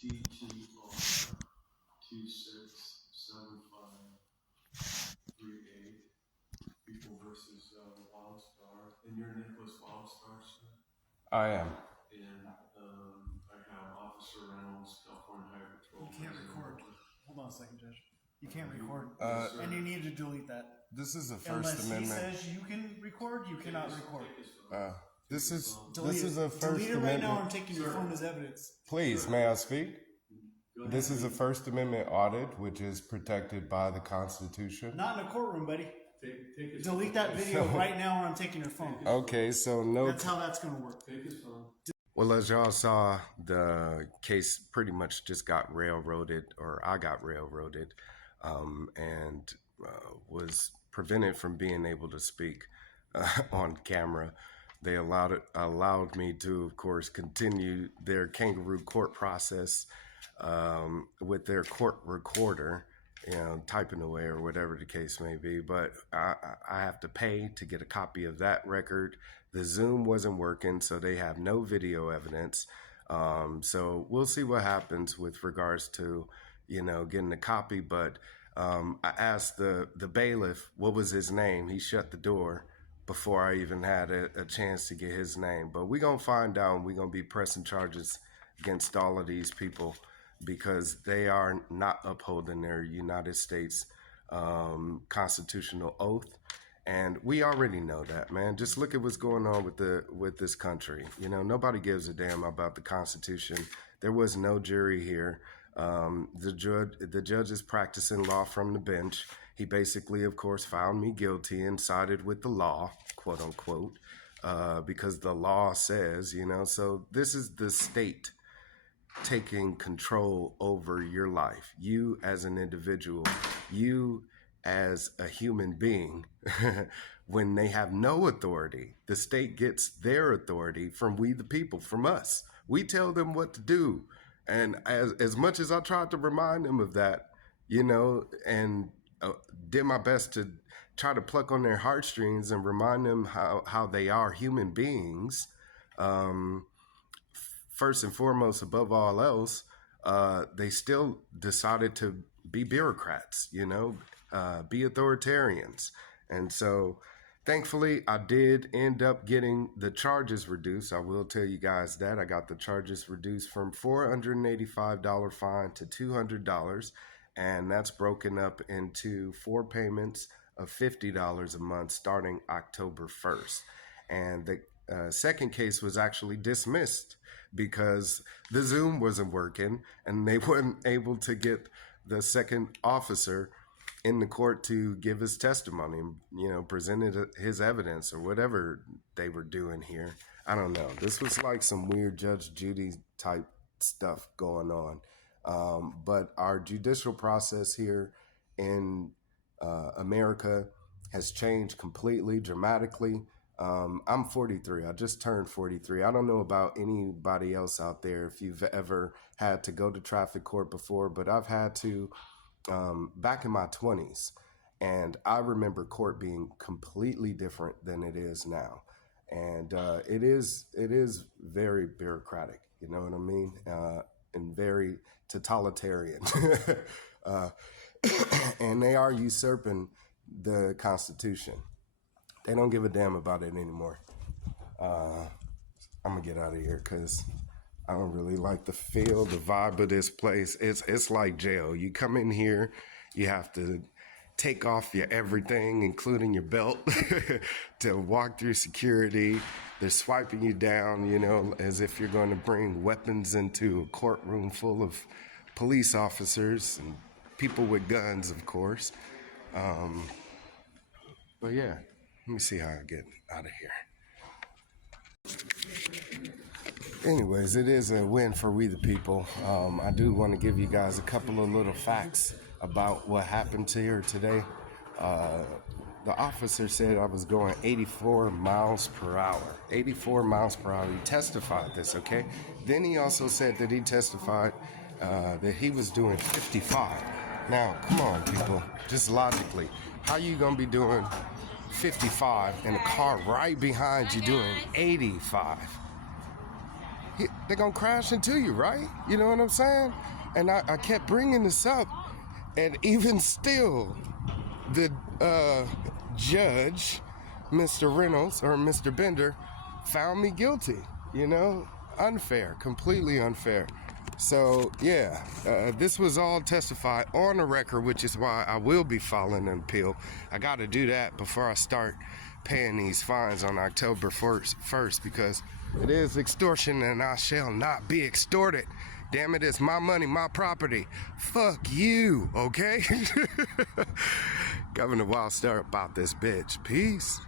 TTR 267538 people versus Wildstar. And you're Nicholas Wildstar, sir? I am. And I have Officer Reynolds, California Highway Patrol. You can't record. Hold on a second, Judge. You can't record. Yes, and you need to delete that. This is a First Unless Amendment. Unless he says you can record, you cannot record. This is Delete a it. First Delete it right Amendment. now. I'm taking your phone as evidence. Please, may I speak? This is a First Amendment audit, which is protected by the Constitution. Not in a courtroom, buddy. Delete that video right now, or I'm taking your phone. Okay, so no. That's how that's going to work. Take his phone. Well, as y'all saw, the case pretty much just got railroaded, or I got railroaded, and was prevented from being able to speak on camera. They allowed me to, of course, continue their kangaroo court process with their court recorder, you know, typing away or whatever the case may be. But I have to pay to get a copy of that record. The Zoom wasn't working, so they have no video evidence. So we'll see what happens with regards to, you know, getting a copy. But I asked the bailiff what was his name. He shut the door before I even had a chance to get his name. But we're going to find out, and we're going to be pressing charges against all of these people because they are not upholding their United States constitutional oath. And we already know that, man. Just look at what's going on with this country. You know, nobody gives a damn about the Constitution. There was no jury here. The judge is practicing law from the bench. He basically, of course, found me guilty and sided with the law, quote unquote, because the law says, you know, so this is the state taking control over your life. You as an individual, you as a human being, when they have no authority, the state gets their authority from we the people, from us. We tell them what to do. And as much as I tried to remind them of that, you know, and did my best to try to pluck on their heartstrings and remind them how they are human beings, first and foremost, above all else, they still decided to be bureaucrats, you know, be authoritarians. And so thankfully, I did end up getting the charges reduced. I will tell you guys that. I got the charges reduced from $485 fine to $200. And that's broken up into 4 payments of $50 a month starting October 1st. And the second case was actually dismissed because the Zoom wasn't working and they weren't able to get the second officer in the court to give his testimony, you know, presented his evidence or whatever they were doing here. I don't know. This was like some weird Judge Judy type stuff going on. But our judicial process here in America has changed completely, dramatically. I'm 43. I just turned 43. I don't know about anybody else out there if you've ever had to go to traffic court before, but I've had to back in my 20s. And I remember court being completely different than it is now. And it is very bureaucratic, you know what I mean? And very totalitarian. And they are usurping the Constitution. They don't give a damn about it anymore. I'm going to get out of here because I don't really like the feel, the vibe of this place. It's like jail. You come in here, you have to take off your everything, including your belt, to walk through security. They're swiping you down, you know, as if you're going to bring weapons into a courtroom full of police officers and people with guns, of course. But yeah, let me see how I get out of here. Anyways, it is a win for we the people. I do want to give you guys a couple of little facts about what happened here today. The officer said I was going 84 miles per hour. 84 miles per hour. He testified this, okay? Then he also said that he testified that he was doing 55. Now, come on, people. Just logically, how you going to be doing 55 and a car right behind you doing 85? they're gonna crash into you, right? You know what I'm saying? And I kept bringing this up, and even still, the judge, Mr. Reynolds or Mr. Bender, found me guilty. You know, unfair, completely unfair. So yeah, this was all testified on the record, which is why I will be filing an appeal. I got to do that before I start paying these fines on October 1st, because it is extortion and I shall not be extorted. Damn it, it's my money, my property. Fuck you, okay? Governor Wildstar about this bitch. Peace.